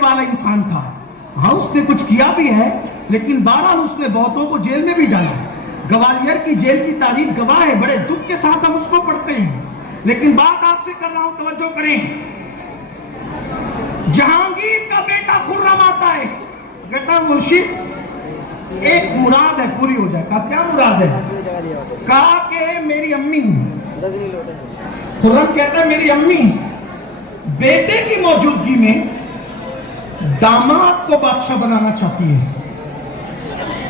वाला इंसान था। हाँ, उसने कुछ किया भी है, लेकिन बहरहाल उसने बहुतों को जेल में भी डाला। ग्वालियर की जेल की तारीख गवाह है, बड़े दुख के साथ हम उसको पढ़ते हैं। लेकिन बात आपसे कर रहा हूं, तवज्जो करें। जहांगीर का बेटा खुर्रम आता है, कहता मुर्शिद एक मुराद है, पूरी हो जाए। कहा क्या मुराद है? कहा कि मेरी अम्मी, खुर्रम कहता है मेरी अम्मी बेटे की मौजूदगी में दामाद को बादशाह बनाना चाहती है।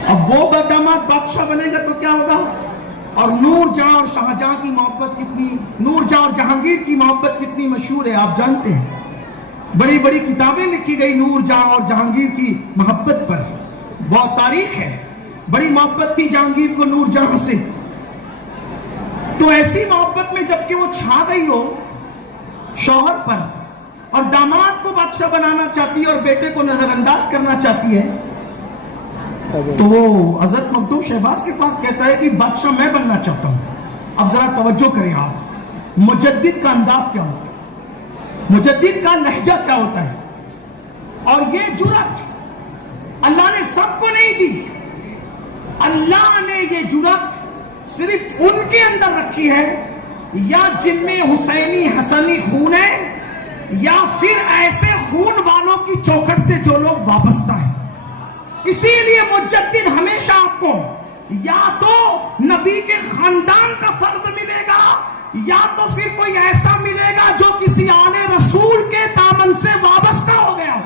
अब वो दामाद बादशाह बनेगा तो क्या होगा? और नूरजहां और शाहजहां की मोहब्बत कितनी, नूरजहां और जहांगीर की मोहब्बत कितनी मशहूर है आप जानते हैं। बड़ी बड़ी किताबें लिखी गई नूरजहां और जहांगीर की मोहब्बत पर, बहुत तारीख है। बड़ी मोहब्बत थी जहांगीर को नूरजहां से। तो ऐसी मोहब्बत में जबकि वो छा गई हो शौहर पर और दामाद को बादशाह बनाना चाहती है और बेटे को नजरअंदाज करना चाहती है, तो वो हजरत मखदूम शहबाज के पास कहता है कि बादशाह मैं बनना चाहता हूं। अब जरा तवज्जो करें आप, मुजद्दिद का अंदाज क्या होता है, मुजद्दिद का लहजा क्या होता है। और ये जुर्रत अल्लाह ने सबको नहीं दी, अल्लाह ने ये जुर्रत सिर्फ उनके अंदर रखी है या जिनमें हुसैनी हसनी खून है, या फिर ऐसे खून वालों की चौखट से जो लोग वाबस्ता है। इसीलिए मुजद्दिद हमेशा आपको या तो नबी के खानदान का फर्द मिलेगा, या तो फिर कोई ऐसा मिलेगा जो किसी आले रसूल के दामन से वाबस्ता हो गया।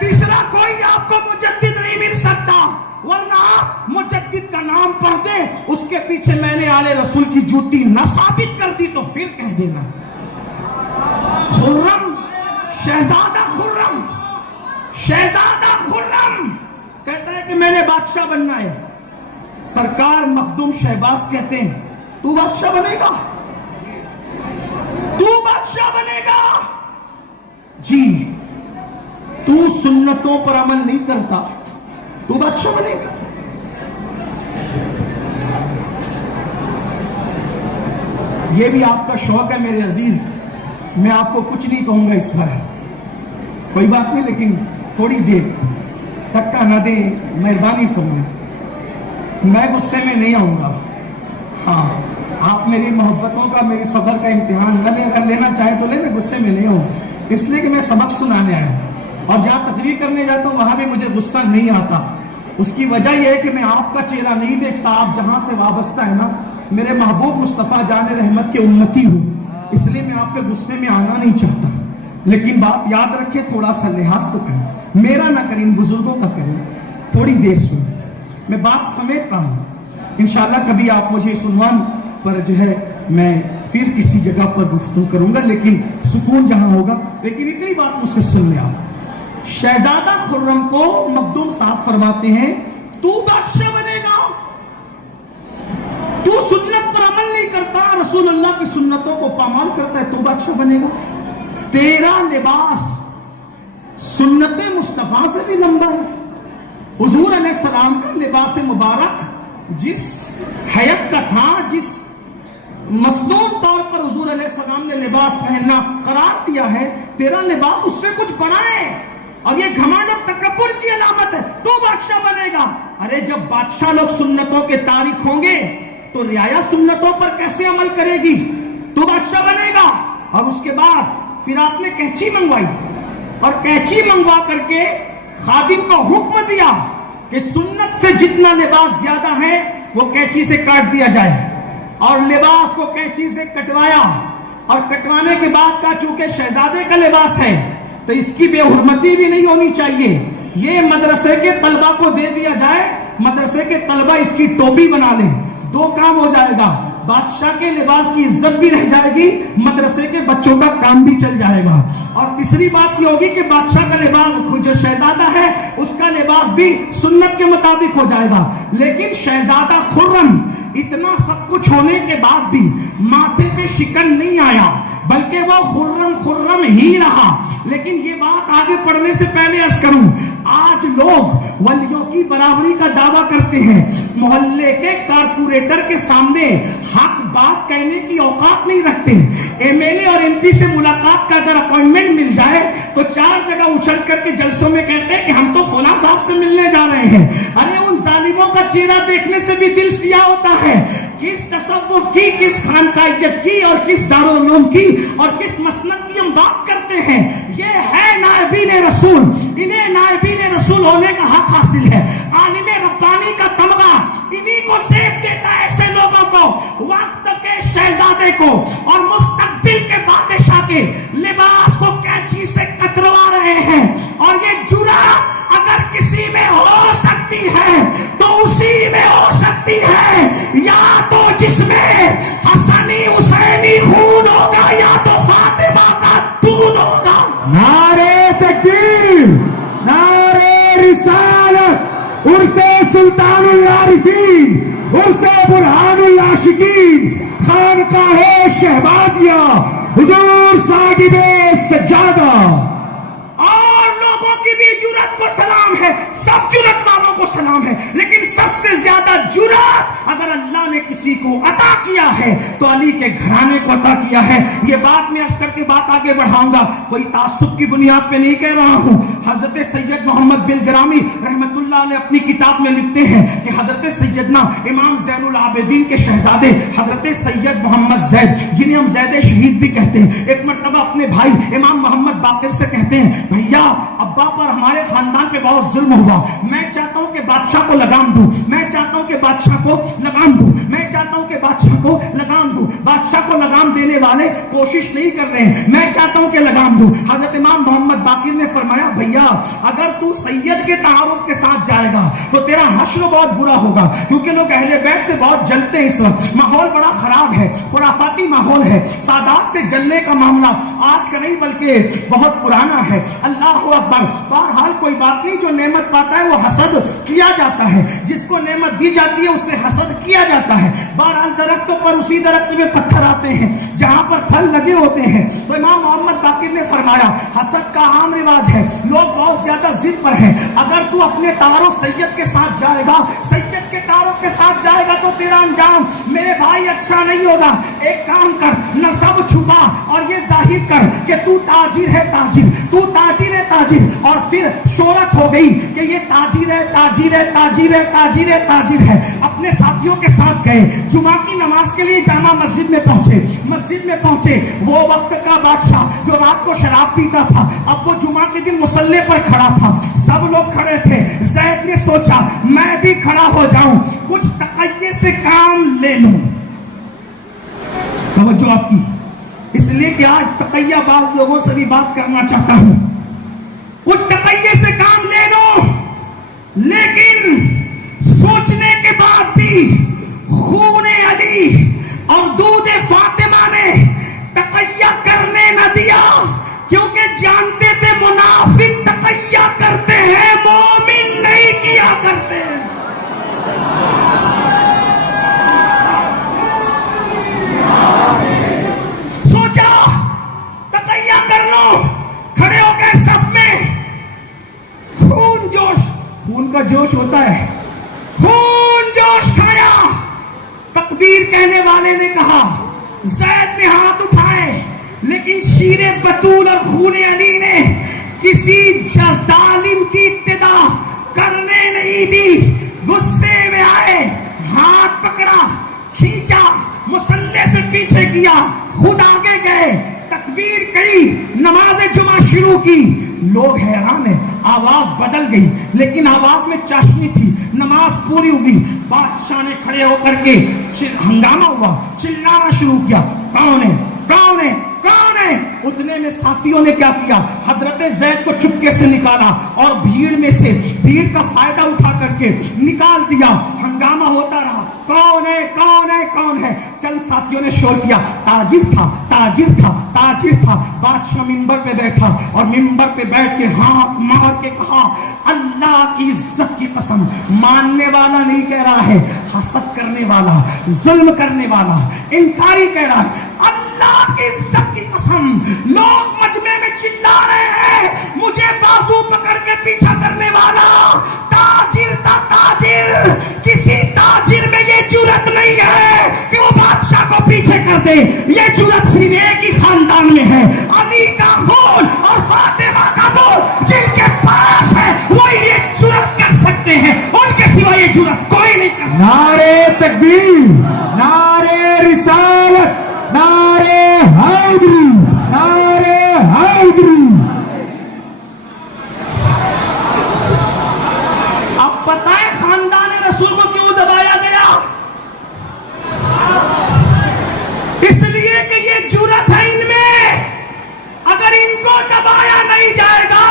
तीसरा कोई आपको मुजद्दिद नहीं मिल सकता, वरना मुजद्दिद का नाम पढ़ दे, उसके पीछे मैंने आले रसूल की जूती न साबित कर दी तो फिर कह देना। खुर्रम, शहजादा खुर्रम, शहजादा खुर्रम कहता है कि मैंने बादशाह बनना है। सरकार मखदूम शहबाज कहते हैं तू बादशाह बनेगा, तू बादशाह बनेगा। जी, तू सुन्नतों पर अमल नहीं करता, तू बादशाह बनेगा। ये भी आपका शौक है मेरे अजीज, मैं आपको कुछ नहीं कहूंगा इस बार, कोई बात नहीं, लेकिन थोड़ी देर धक्का ना दे, मेहरबानी फरमाए। मैं गुस्से में नहीं आऊंगा। हाँ, आप मेरी मोहब्बतों का, मेरी सब्र का इम्तिहान न ले, अगर लेना चाहे तो ले, मैं गुस्से में नहीं हूं, इसलिए कि मैं सबक सुनाने आया और जहां तकरीर करने जाता हूं वहां भी मुझे गुस्सा नहीं आता। उसकी वजह यह है कि मैं आपका चेहरा नहीं देखता, आप जहां से वाबस्ता है ना, मेरे महबूब मुस्तफा जान रहमत के उम्मती हूं, इसलिए मैं आप पे गुस्से में आना नहीं चाहता। लेकिन बात याद रखें, थोड़ा सा लिहाज तो करें, मेरा ना करें, बुजुर्गों का करें। थोड़ी देर सुन, मैं बात समेटता हूं। इंशाल्लाह कभी आप मुझे इस उन्वान पर जो है मैं फिर किसी जगह पर गुफ्तगू करूंगा, लेकिन सुकून जहां होगा। लेकिन इतनी बात मुझसे सुन ले आप। शहजादा खुर्रम को मखदूम साहब फरमाते हैं तू बादशाह बनेगा, तू सुन्नत पर अमल नहीं करता, रसूलुल्लाह की सुन्नतों को पामाल करता है, तू बादशाह बनेगा। तेरा लिबास सुन्नत मुस्तफा से भी लंबा है। हुजूर अलैहिस्सलाम का लिबास मुबारक जिस हयत का था, जिस मसनून तौर पर हुजूर अलैहिस्सलाम ने लिबास पहनना करार दिया है, तेरा लिबास उससे कुछ बड़ा है और ये घमंड और तकब्बुर की अलामत है। तू बादशाह बनेगा। अरे जब बादशाह लोग सुन्नतों के तारिक होंगे तो रियाया सुन्नतों पर कैसे अमल करेगी? तू बादशाह बनेगा। और उसके बाद फिर आपने कैंची मंगवाई और कैंची मंगवा करके खादिम को हुक्म दिया कि सुन्नत से जितना लिबास ज्यादा है वो कैंची से काट दिया जाए, और लिबास को कैंची से कटवाया। और कटवाने के बाद का चूंकि शहजादे का लिबास है तो इसकी बेहुरमती भी नहीं होनी चाहिए, ये मदरसे के तलबा को दे दिया जाए, मदरसे के तलबा इसकी टोपी बना लें, दो काम हो जाएगा, बादशाह के लिबास की इज्जत भी रह जाएगी, मदरसे के बच्चों का काम भी चल जाएगा। और तीसरी बात ये होगी कि बादशाह का लिबास, जो शहजादा है उसका लिबास भी सुन्नत के मुताबिक हो जाएगा। लेकिन शहजादा खुर्रम इतना सब कुछ होने के बाद भी माथे पे शिकन नहीं आया, बल्कि वो खुर्रम खुर्रम ही रहा। लेकिन ये बात आगे पढ़ने से पहले अर्ज करूं, आज लोग वलियों की बराबरी का दावा करते हैं, मोहल्ले के कारपोरेटर के सामने हक बात कहने की औकात नहीं रखते। एमएलए और एमपी से मुलाकात का अगर अपॉइंटमेंट मिल जाए तो 4 जगह उछल करके जलसों में कहते हैं कि हम तो फौला साहब से मिलने जा रहे हैं। अरे उन जालिमों का चेहरा देखने से भी दिल सिया होता है। किस तसव्वुफ की, किस खान का इज्जत की और किस दारुल उलूम की और किस मसनद की हम बात करते हैं। ये है नायबीन रसूल, इन्हें नायबीन रसूल होने का हक हासिल है। आलिम रब्बानी का तमगा इन्हीं को सेब देता है, ऐसे लोगों को, वक्त के शहजादे को और मुस्तकबिल के बादशाह के लिबास को कैंची से कतरवा रहे हैं। और ये जुर्अत अगर किसी में हो सकती है तो उसी में हो सकती है, या तो जिसमें हसनी हुसैनी खून होगा या तो फातिमा का दूध होगा। नारे तकबीर, नारे रिसालत, उर्से सुल्तानुल आरिफीन, उर्से बुरहानुल आशिकीन, खानकाहे शहबाजिया, हुजूर साहिबे सज्जादा। और लोगों की भी जुर्अत को सलाम है, सब जुर्अत वालों को सलाम है, लेकिन सबसे ज्यादा जुर्अत अगर अल्लाह ने किसी को अता किया है तो अली के घराने को अता किया है। ये बात मैं अस्कर की बात आगे बढ़ाऊंगा, कोई तासुब की बुनियाद पे नहीं कह रहा हूं। हजरत सैयद मोहम्मद बिन गिरामी रहमतुल्लाह अलैह अपनी किताब में लिखते हैं कि हजरत सैयदना इमाम ज़ैनुल आबिदीन के शहजादे हजरत सैयद मोहम्मद ज़ैद, जिन्हें हम ज़ैद शहीद भी कहते हैं, एक मर्तबा अपने भाई इमाम मोहम्मद बाकिर से कहते हैं, भैया अब्बा पर हमारे खानदान पे बहुत जुल्म हुआ, मैं चाहता हूं कि बादशाह को लगाम दूं, मैं चाहता हूं कि बादशाह को लगाम दूं, मैं चाहता हूं कि बादशाह को लगाम दूं। बादशाह को लगाम देने वाले कोशिश नहीं कर रहे हैं, मैं चाहता हूं कि लगाम दूं। हजरत इमाम मोहम्मद बाकिर ने फरमाया, भैया अगर तू सैयद के तारुफ के साथ जाएगा तो तेरा हश्र बहुत बुरा होगा, क्योंकि लोग अहले बैत से बहुत जलते हैं। इस वक्त माहौल बड़ा खराब है, खुराफाती माहौल है, सादात से जलने का मामला आज का नहीं बल्कि बहुत पुराना है। अल्लाह अकबर। बहरहाल कोई बात नहीं, जो नेमत पाता है वो हसद किया जाता है, जिसको नेमत दी जाती है उससे हसद किया जाता है। बहरहाल दरख्तों पर उसी दरख्त में पत्थर आते हैं जहां पर फल लगे होते हैं। तो इमाम मोहम्मद बाकिर ने फरमाया, हसद का आम रिवाज है, लोग बहुत ज्यादा जिद पर हैं। अगर तू अपने तारुफ सैयद के साथ जाएगा, सैयद के तारुफ के साथ जाएगा तो तेरा अंजाम मेरे भाई अच्छा नहीं होगा। एक काम कर, नसब छुपा और ये जाहिर कर कि तू ताजिर है, ताजिर, तू ताजिर है, ताजिर। और फिर शोहरत हो गई कि ये ताजिर है, ताजिर है, ताजिर है, ताजिर है, ताजिर है। अपने साथियों के साथ गए, जुमा की नमाज के लिए जामा मस्जिद में पहुंचे। मस्जिद में पहुंचे, वो वक्त का बादशाह जो रात को शराब पीता था, अब वो जुमा के दिन मुसल्ले पर खड़ा था। सब लोग खड़े थे। ज़ैद ने सोचा मैं भी खड़ा हो जाऊं, कुछ तकय्ये से काम ले लूं। तवज्जो आपकी, इसलिए कि आज तकय्याबाज लोगों से भी बात करना चाहता हूं। कुछ तकय्ये से काम ले लो, लेकिन सोचने के बाद भी खूने अली और दूध फातिमा ने तकय्या करने न दिया, क्योंकि जानते थे मुनाफिक तकय्या करते हैं, मोमिन नहीं किया करते हैं। सोचा तकय्या कर लो, खड़े हो गए सफ में, खून जोश, खून का जोश होता है, खून जोश खाया। तकबीर कहने वाले ने कहा, ज़ैद ने हाथ उठाए, लेकिन शीरे बतूल और खूने अली ने किसी जालिम की इब्तिदा करने नहीं दी। गुस्से में आए, हाथ पकड़ा, खींचा, मुसल्ले से पीछे किया, खुद आगे गए, तकबीर कही, नमाज जुमा शुरू की। लोग हैरान है, आवाज बदल गई, लेकिन आवाज में चाशनी थी। नमाज पूरी हुई, बादशाह ने खड़े होकर के हंगामा हुआ, चिल्लाना शुरू किया, कौन है, कौन है, कौन है। उतने में साथियों ने क्या किया, हजरत ज़ैद को चुपके से निकाला और भीड़ में से, भीड़ का फायदा उठा करके निकाल दिया। हंगामा होता रहा, कौन है, कौन है, कौन है। चंद साथियों ने शोर किया, ताजिर था, ताजिर था, ताजिर था। बादशाह मिंबर पे बैठा और मिंबर पे बैठ के हाथ मार के कहा, अल्लाह की इज्जत की कसम, मानने वाला नहीं कह रहा है, हसद करने वाला, जुल्म करने वाला, इनकारी कह रहा है, अल्लाह की इज्जत की कसम। लोग मजमे में चिल्ला रहे हैं, मुझे बाजू पकड़ के पीछा करने वाला ताजिर था, ताजिर। किसी ताजिर में ये जुर्रत नहीं है कि वो बादशाह को दे, ये जुर्रत सिर्फ एक ही खानदान में है, अली का खून और फातिमा का दूध जिनके पास है वो ये जुर्रत कर सकते हैं, उनके सिवा ये जुर्रत कोई नहीं कर सकता। नारे तकबीर, नारे रिसालत, नारे हैदरी, नारे हैदरी। अब पता है खानदान रसूल को क्यों दबाया गया? इसलिए कि ये जुर्रत है इनमें, अगर इनको दबाया नहीं जाएगा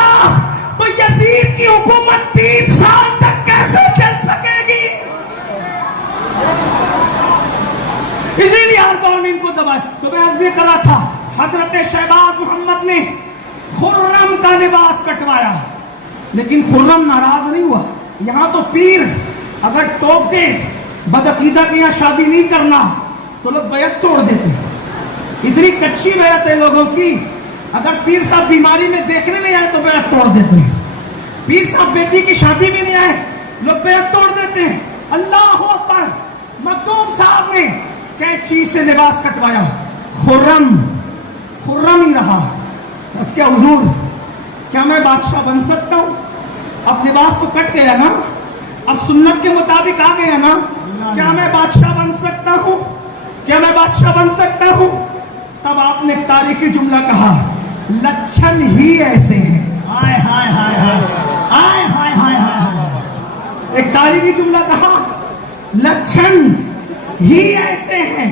तो यजीद की हुकूमत 3 साल तक कैसे चल सकेगी? इसीलिए हर दौर में इनको दबाया। तो मैं अर्ज कर रहा था, हजरत शहबाज मोहम्मद ने खुर्रम का लिबास कटवाया, लेकिन खुर्रम नाराज नहीं हुआ। यहां तो पीर अगर टोक दे बदअकीदा के यहां शादी नहीं करना तो लोग बैत तोड़ देते। इतनी कच्ची बैत है लोगों की, अगर पीर साहब बीमारी में देखने नहीं आए तो बैत तोड़ देते हैं। पीर साहब बेटी की शादी में नहीं आए, लोग बैत तोड़ देते हैं। अल्लाह अकबर। मखदूम साहब ने कैंची से लिबास कटवाया, खुर्रम खुर्रम ही रहा। बस क्या हुजूर, क्या मैं बादशाह बन सकता हूं? अब लिबास तो कट गया ना, अब सुन्नत के मुताबिक आ गया ना, क्या मैं बादशाह बन सकता हूं? क्या मैं बादशाह बन सकता हूं? तब आपने एक तारीखी जुमला कहा, लक्षण ही ऐसे हैं। हाय हाय हाय हाय हाय हाय हाय हाय। एक तारीखी जुमला कहा, लक्षण ही ऐसे हैं।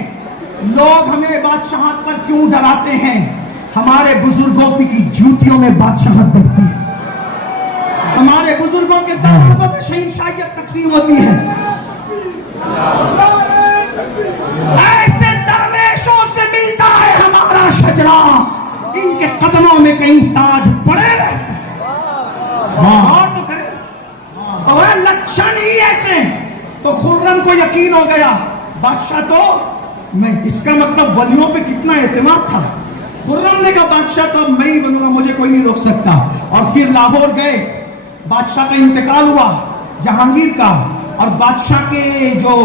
लोग हमें बादशाहत पर क्यों डराते हैं? हमारे बुजुर्गों की जूतियों में बादशाहत बढ़ती है, हमारे बुजुर्गों के दरबार से शहंशाहियत तकसीम होती है। ऐसे दरवेशों से मिलता है हमारा शजरा, इनके कदमों में कहीं ताज पड़े रहते हैं। और तो करें और लक्षण ही ऐसे। तो खुर्रम को यकीन हो गया बादशाह तो मैं, इसका मतलब वलियों पे कितना एतमाद था। खुर्रम ने कहा बादशाह तो मैं ही बनूंगा, मुझे कोई नहीं रोक सकता। और फिर लाहौर गए, बादशाह का इंतकाल हुआ जहांगीर का, और बादशाह के जो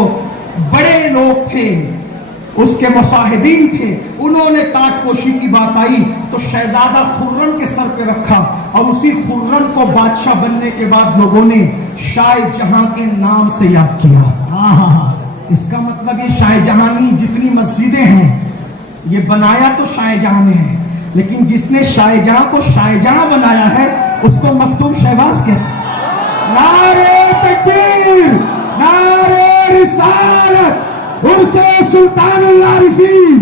बड़े लोग थे उसके मुसाहिदीन थे, उन्होंने ताजपोशी की बात आई तो शहजादा खुर्रम के सर पे रखा, और उसी खुर्रम को बादशाह बनने के बाद लोगों ने शाहजहां के नाम से याद किया। इसका मतलब ये शाहजहानी जितनी मस्जिदें हैं ये बनाया तो शाहजहां ने है, लेकिन जिसने शाहजहां को शाहजहां बनाया है उसको मखदूम शहबाज कहते हैं। नारे तकबीर, नारे रिसालत, उर्से सुल्तानुल आरिफीन,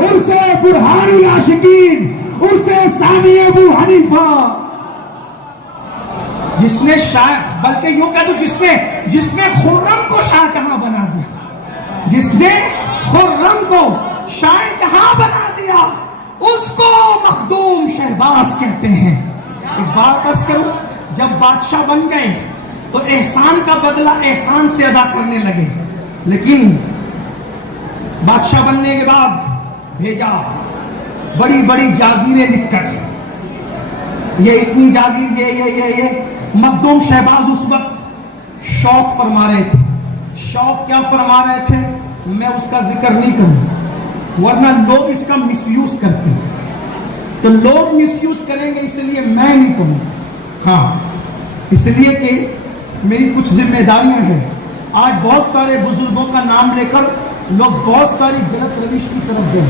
उर्से बुरहानुल आशिकीन, उर्से सानी अबू हनीफा। जिसने बल्कि यूं कह दो जिसने खुर्रम को शाहजहां बना दिया, जिसने खुर्रम को शाहजहां बना दिया उसको मखदूम शहबाज कहते हैं। एक बात अर्ज करूं, जब बादशाह बन गए तो एहसान का बदला एहसान से अदा करने लगे, लेकिन बादशाह बनने के बाद भेजा बड़ी बड़ी जागीरें लिखकर, ये इतनी जागीर ये मखदूम शहबाज उस वक्त शौक फरमा रहे थे। शौक क्या फरमा रहे थे मैं उसका जिक्र नहीं करूं, वरना लोग इसका मिसयूज करते हैं। तो लोग मिसयूज करेंगे इसलिए मैं नहीं कहूंगा। हाँ, इसलिए कि मेरी कुछ जिम्मेदारियां हैं। आज बहुत सारे बुजुर्गों का नाम लेकर लोग बहुत सारी गलत रविश की तरफ गए।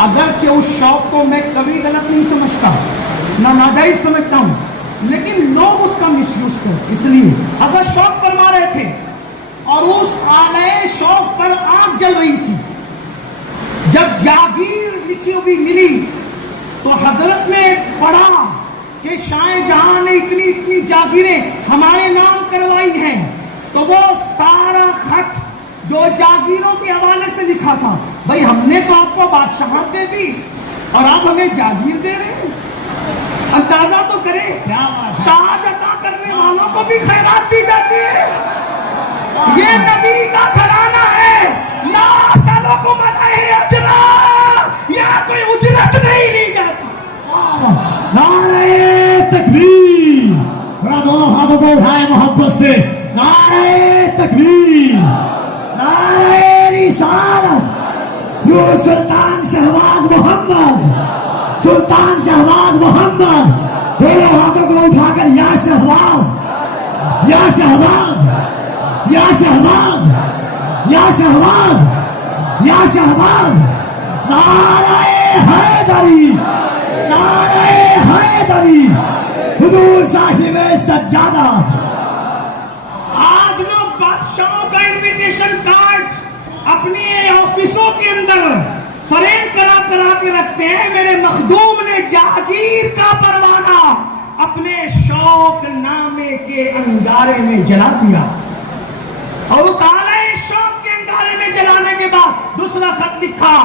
अगरचे उस शौक को मैं कभी गलत नहीं समझता, ना नाजायज समझता हूं, लेकिन लोग उसका मिसयूज करते। इसलिए अगर शौक फरमा रहे थे और उस आले शौक पर आग जल रही थी, जब जागीर लिखी हुई मिली तो हजरत ने पढ़ा कि शाहजहां ने इतनी इतनी जागीरें हमारे नाम करवाई हैं, तो वो सारा खत जो जागीरों के हवाले से लिखा था, भाई हमने तो आपको बादशाहत दे दी और आप हमें जागीर दे रहे हैं, अंदाजा तो करें। ताज अता करने वालों को भी खैरात दी जाती है। ये नबी का घराना है, ला सलकुम अलैहि अजरा, यहाँ कोई उजरत नहीं ली जाती। नारे तकबीर, बड़ा दोनों हाथों को उठाए मोहब्बत से, नारे तकबीर, नारे रिसालत, यो सुल्तान सुल्तान शहबाज मोहम्मद, दोनों हाथों को उठाकर या शहबाज, या शहबाज, या शहबाज, या शहबाज, या शहबाज, नारे हैदरी, नारे हैदरी, हुजूर साहिब सज्जादा। आज लोग बादशाहों का इनविटेशन कार्ड अपने ऑफिसों के अंदर फ्रेम करा करा के रखते हैं। मेरे मखदूम ने जागीर का परवाना अपने शौक नामे के अंगारे में जला दिया, और उस आले शौक के अंगारे में जलाने के बाद दूसरा खत लिखा,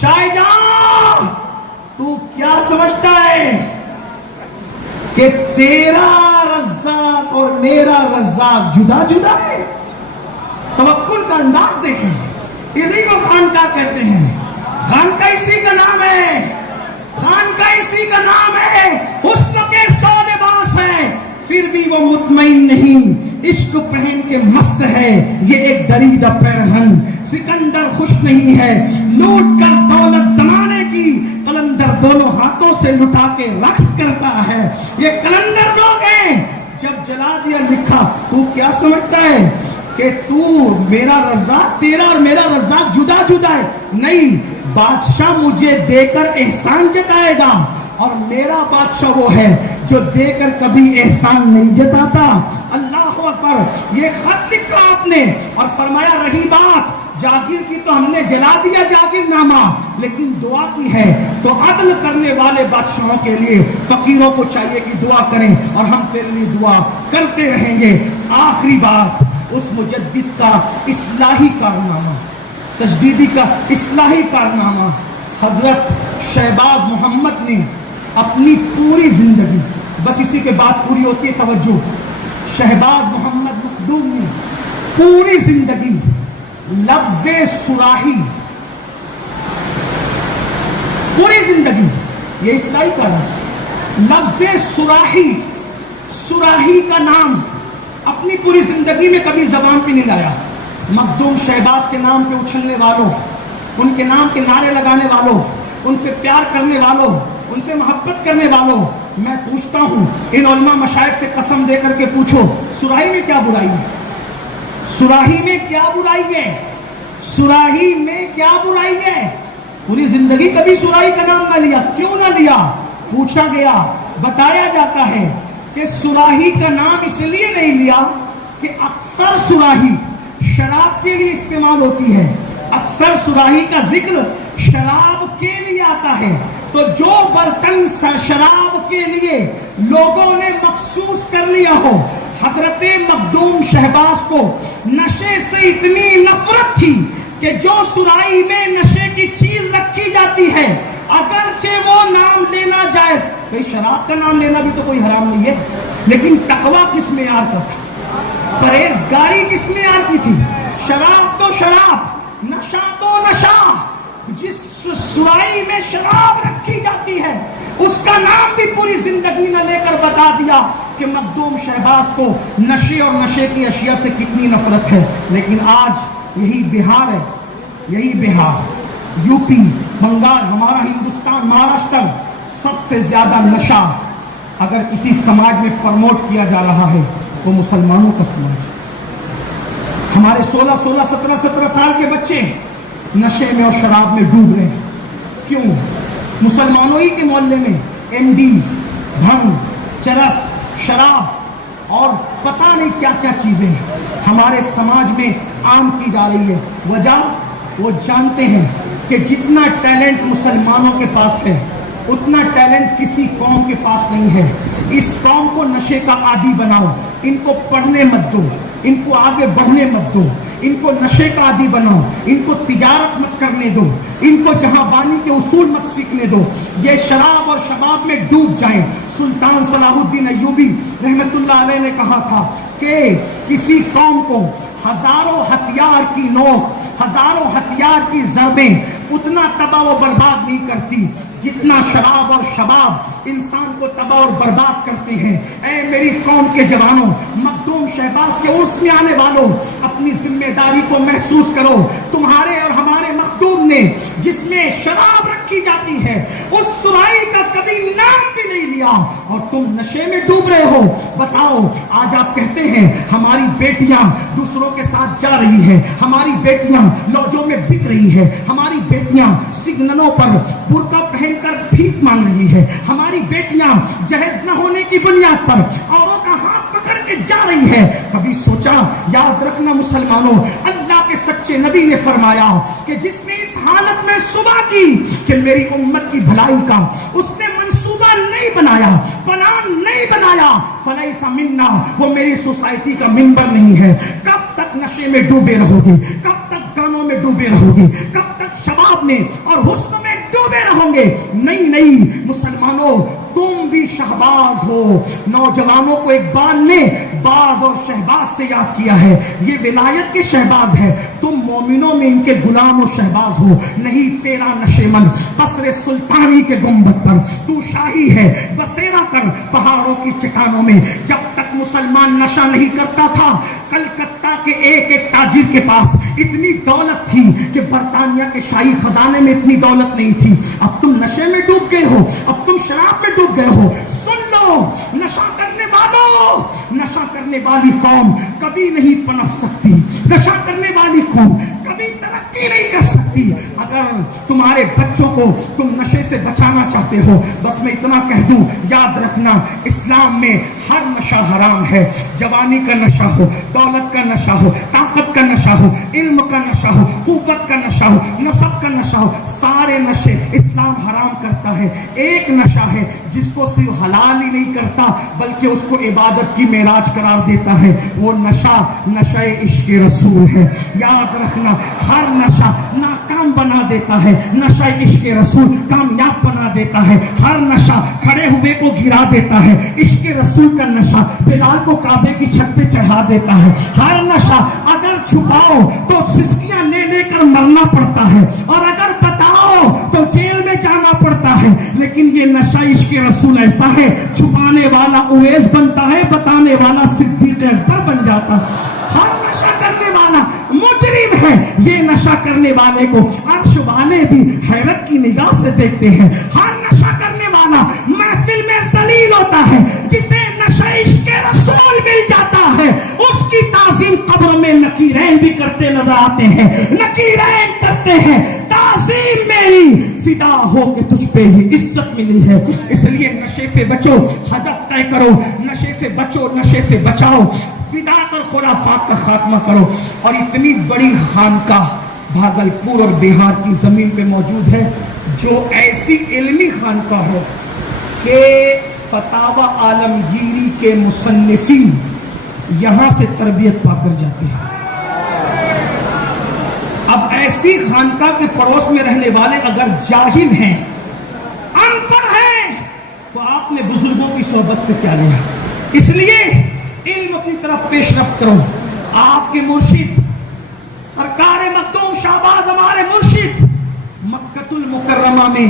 शाहजहां तू क्या समझता है कि तेरा रज़्ज़ाक और मेरा रज़्ज़ाक जुदा जुदा है? तवक्कुल का अंदाज देखें, इसी को खानका कहते हैं। खानका इसी का नाम है, खानका इसी का नाम है। हुस्न के 100 लिबास है, फिर भी वो मुतमईन नहीं, इश्क पहन के मस्त है ये एक दरीदा पैरहन। सिकंदर खुश नहीं है, लूट कर दौलत जमाने की, कलंदर दोनों हाथों से लुटा के रक्स करता है। ये कलंदर लोग हैं। जब जला दिया लिखा, तू क्या समझता है कि तू मेरा रज़्ज़ाक, तेरा और मेरा रज़्ज़ाक जुदा जुदा है? नहीं, बादशाह मुझे देकर एहसान जताएगा, और मेरा बादशाह वो है जो देकर कभी एहसान नहीं जताता। अल्लाह अकबर। ये खत लिखा आपने और फरमाया रही बात जागीर की, तो हमने जला दिया जागीरनामा, लेकिन दुआ की है तो अदल करने वाले बादशाहों के लिए फकीरों को चाहिए कि दुआ करें, और हम तेरे लिए दुआ करते रहेंगे। आखिरी बात, उस मुजद्दिद का इस्लाही कारनामा, तजदीदी का इस्लाही कारनामा, हजरत शहबाज मोहम्मद ने अपनी पूरी जिंदगी, बस इसी के बाद पूरी होती है तवज्जो, शहबाज मोहम्मद मखदूम ने पूरी जिंदगी लफ्ज़े सुराही, पूरी जिंदगी, ये इस्लाही का नाम, लफ्ज़े सुराही, सुराही का नाम अपनी पूरी जिंदगी में कभी जबान पे नहीं लाया। मखदूम शहबाज के नाम पे उछलने वालों, उनके नाम के नारे लगाने वालों, उनसे प्यार करने वालों, उनसे मोहब्बत करने वालों, मैं पूछता हूं इन उलमा मशाइख से कसम देकर के पूछो, सुराही में क्या बुराई है? सुराही में क्या बुराई है? सुराही में क्या बुराई है? पूरी जिंदगी कभी सुराही का नाम ना लिया, क्यों ना लिया? पूछा गया, बताया जाता है कि सुराही का नाम इसलिए नहीं लिया कि अक्सर सुराही शराब के लिए इस्तेमाल होती है, अक्सर सुराही का जिक्र शराब के लिए आता है। तो जो बर्तन शराब के लिए लोगों ने मखसूस कर लिया हो, हजरत मखदूम शहबाज को नशे से इतनी नफरत थी कि जो सुराही में नशे की चीज रखी जाती है, अगरचे वो नाम लेना जायज, भाई शराब का नाम लेना भी तो कोई हराम नहीं है, लेकिन तकवा किस में यार का था, परहेजगारी किस में यार की थी? शराब तो शराब, नशा तो नशा। जिस सुराही में शराब रखी जाती है उसका नाम भी पूरी जिंदगी न लेकर बता दिया कि मखदूम शहबाज को नशे और नशे की अशिया से कितनी नफरत है। लेकिन आज यही बिहार है, यही बिहार, यूपी, बंगाल, हमारा हिंदुस्तान, महाराष्ट्र, सबसे ज्यादा नशा अगर किसी समाज में प्रमोट किया जा रहा है वो मुसलमानों का समाज। हमारे 16-16, 17-17 साल के बच्चे नशे में और शराब में डूब रहे हैं। क्यों? मुसलमानों ही के मोहल्ले में एमडी, भंग, चरस, शराब और पता नहीं क्या क्या चीजें हमारे समाज में आम की जा रही है। वजह, वो जानते हैं कि जितना टैलेंट मुसलमानों के पास है उतना टैलेंट किसी कौम के पास नहीं है। इस कौम को नशे का आदी बनाओ, इनको पढ़ने मत दो, इनको आगे बढ़ने मत दो, इनको नशे का आदी बनाओ, इनको तिजारत मत करने दो, इनको जहां बानी के उसूल मत सीखने दो, ये शराब और शबाब में डूब जाएं। सुल्तान सलाहुद्दीन अय्यूबी रहमतुल्लाह अलैह ने कहा था कि किसी कौम को हजारों हथियार की नोक, हजारों हथियार की ज़रबें उतना तबाह और बर्बाद नहीं करती जितना शराब और शबाब इंसान को तबाह और बर्बाद करते हैं। ऐ मेरी कौम के जवानों, मखदूम शहबाज के उर्स में आने वालों, अपनी जिम्मेदारी को महसूस करो। तुम्हारे और हमारे मखदूम ने जिसमें शराब रखी کی جاتی ہے اس سرائی کا کبھی نام بھی نہیں لیا اور تم نشے میں ڈوب رہے ہو. بتاؤ آج آپ کہتے ہیں ہماری بیٹیاں دوسروں کے ساتھ جا رہی ہیں, ہماری بیٹیاں لوجوں میں بک رہی ہے, ہماری بیٹیاں سگنلوں پر برقع پہن کر بھیک مانگ رہی ہے, ہماری بیٹیاں جہیز نہ ہونے کی بنیاد پر اوروں کا ہاتھ پکڑ کے جا رہی ہے. کبھی سوچا؟ یاد رکھنا مسلمانوں, اللہ کے سچے نبی نے فرمایا کہ جس نے اس حالت میں صبح کی کہ میری امت کی بھلائی کا اس نے منصوبہ نہیں بنایا, پلان نہیں بنایا, فلیس منا, وہ میری سوسائٹی کا ممبر نہیں ہے. کب تک نشے میں ڈوبے رہو گی؟ کب تک گانوں میں ڈوبے رہو گی؟ کب تک شباب میں اور حسن میں ڈوبے رہو گے؟ نہیں مسلمانوں, تم بھی شہباز ہو. نوجوانوں کو اقبال نے باز اور شہباز سے یاد کیا ہے. یہ ولایت کے شہباز ہے, تم مومنوں میں ان کے غلام و شہباز ہو. نہیں تیرا نشیمن قصر سلطانی کے گنبد پر, تو شاہی ہے بسیرا کر پہاڑوں کی چٹانوں میں. جب تک مسلمان نشہ نہیں کرتا تھا, کلکتہ کے ایک ایک تاجر کے پاس اتنی دولت تھی کہ برطانیہ کے شاہی خزانے میں اتنی دولت نہیں تھی. اب تم نشے میں ڈوب گئے ہو, اب تم شراب میں ڈوب گئے ہو. سن لو, نشہ کرنے والوں, نشہ کرنے والی قوم کبھی نہیں پنپ سکتی, نشہ کرنے والی قوم کبھی ترقی نہیں کر سکتی. اگر تمہارے بچوں کو تم نشے سے بچانا چاہتے ہو, بس میں اتنا کہہ دوں, یاد رکھنا اسلام میں ہر نشہ حرام ہے. جوانی کا نشہ ہو, دولت کا نشہ ہو, طاقت کا نشہ ہو, علم کا نشہ ہو, قوت کا نشہ ہو, نسب کا نشہ ہو, سارے نشے اسلام حرام کرتا ہے. ایک نشہ ہے جس کو صرف حلال ہی نہیں کرتا بلکہ اس کو عبادت کی معراج قرار دیتا ہے, وہ نشہ عشق رسول ہے. یاد رکھنا, ہر نشہ ناکام بنا دیتا ہے, نشہ عشق رسول کامیاب بنا دیتا ہے. ہر نشہ کھڑے ہوئے کو گرا دیتا ہے, عشق رسول کا نشہ بلال کو کعبے کی چھت پہ چڑھا دیتا ہے. ہر نشہ اگر چھپاؤ تو سسکیاں لے لے کر مرنا پڑتا ہے, اور اگر بتاؤ تو جیل میں جانا پڑتا ہے. لیکن یہ نشہ عشق رسول ایسا ہے, چھپانے والا اویس بنتا ہے, بتانے والا صدیق اکبر بن جاتا ہے. ہر نشہ کرنے والا مجرم ہے. یہ نشہ کرنے والے کو عرش والے بھی حیرت کی نگاہ سے دیکھتے ہیں. ہر نشہ کرنے والا محفل میں ذلیل ہوتا ہے. جسے نشہ عشق رسول مل جاتا ہے, اس کی تعظیم قبر میں نکیرین بھی کرتے نظر آتے ہیں. نکیرین کرتے ہیں, تعظیم میری فدا ہو کہ تجھ پہ ہی عزت ملی ہے. اس لیے نشے سے بچو, ہدف طے کرو, نشے سے بچو, نشے سے بچاؤ, بدعت اور خرافات کا خاتمہ کرو. اور اتنی بڑی خانقاہ بھاگلپور اور بہار کی زمین پہ موجود ہے جو ایسی علمی خانقاہ ہو کہ فتاوی عالمگیری کے مصنفین یہاں سے تربیت پا کر جاتے ہیں. اب ایسی خانقاہ کے پڑوس میں رہنے والے اگر جاہل ہیں, ان پڑھ ہیں, تو آپ نے بزرگوں کی صحبت سے کیا لیا. اس لیے علم کی طرف پیش رفت کرو. آپ کے مرشد سرکار مخدوم شہباز ہمارے مرشد مکہ المکرمہ میں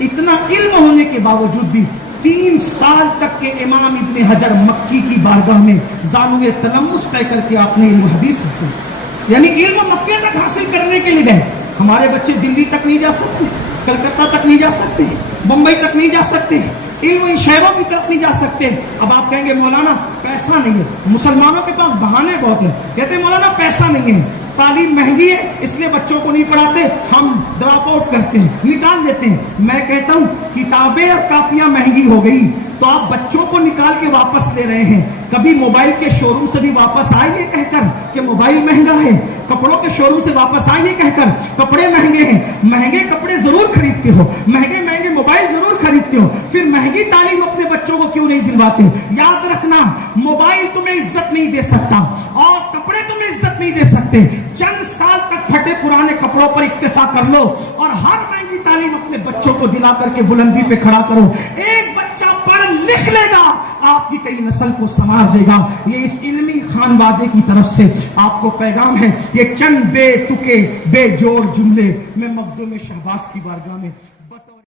اتنا علم ہونے کے باوجود بھی 3 سال تک کے امام ابن حجر مکی کی بارگاہ میں زانوِ تلمس طے کر کے آپ نے علم حدیث حاصل, یعنی علم مکے تک حاصل کرنے کے لیے گئے. ہمارے بچے دلی تک نہیں جا سکتے, کلکتہ تک نہیں جا سکتے, بمبئی تک نہیں جا سکتے, علم ان شہروں کی طرف نہیں جا سکتے. اب آپ کہیں گے مولانا پیسہ نہیں ہے. مسلمانوں کے پاس بہانے بہت ہیں, کہتے ہیں مولانا پیسہ نہیں ہے, تعلیم مہنگی ہے اس لیے بچوں کو نہیں پڑھاتے, ہم ڈراپ آؤٹ کرتے ہیں, نکال دیتے ہیں. میں کہتا ہوں کتابیں اور کاپیاں مہنگی ہو گئی تو آپ بچوں کو نکال کے واپس لے رہے ہیں. کبھی موبائل کے شو روم سے بھی واپس آئے یہ کہہ کر کہ موبائل مہنگا ہے, کپڑوں کے شو روم سے واپس آئے یہ کہہ کر کپڑے مہنگے ہیں. مہنگے کپڑے ضرور خریدتے ہو, مہنگے موبائل ضرور خریدتے ہو, پھر مہنگی تعلیم اپنے بچوں کو کیوں نہیں دلواتے؟ یاد رکھنا, موبائل تمہیں عزت نہیں دے سکتا اور کپڑے تمہیں عزت نہیں دے سکتے. چند سال تک پھٹے پرانے کپڑوں پر اکتفا کر لو اور ہر مہنگی تعلیم اپنے بچوں کو دلا کر کے بلندی پہ کھڑا کرو. ایک بچہ پڑھ لکھ لے گا, آپ کی کئی نسل کو سنوار دے گا. یہ اس علمی خانوادے کی طرف سے آپ کو پیغام ہے. یہ چند بے تکے بے جوڑ جملے میں مخدوم شہباز کی بارگاہ میں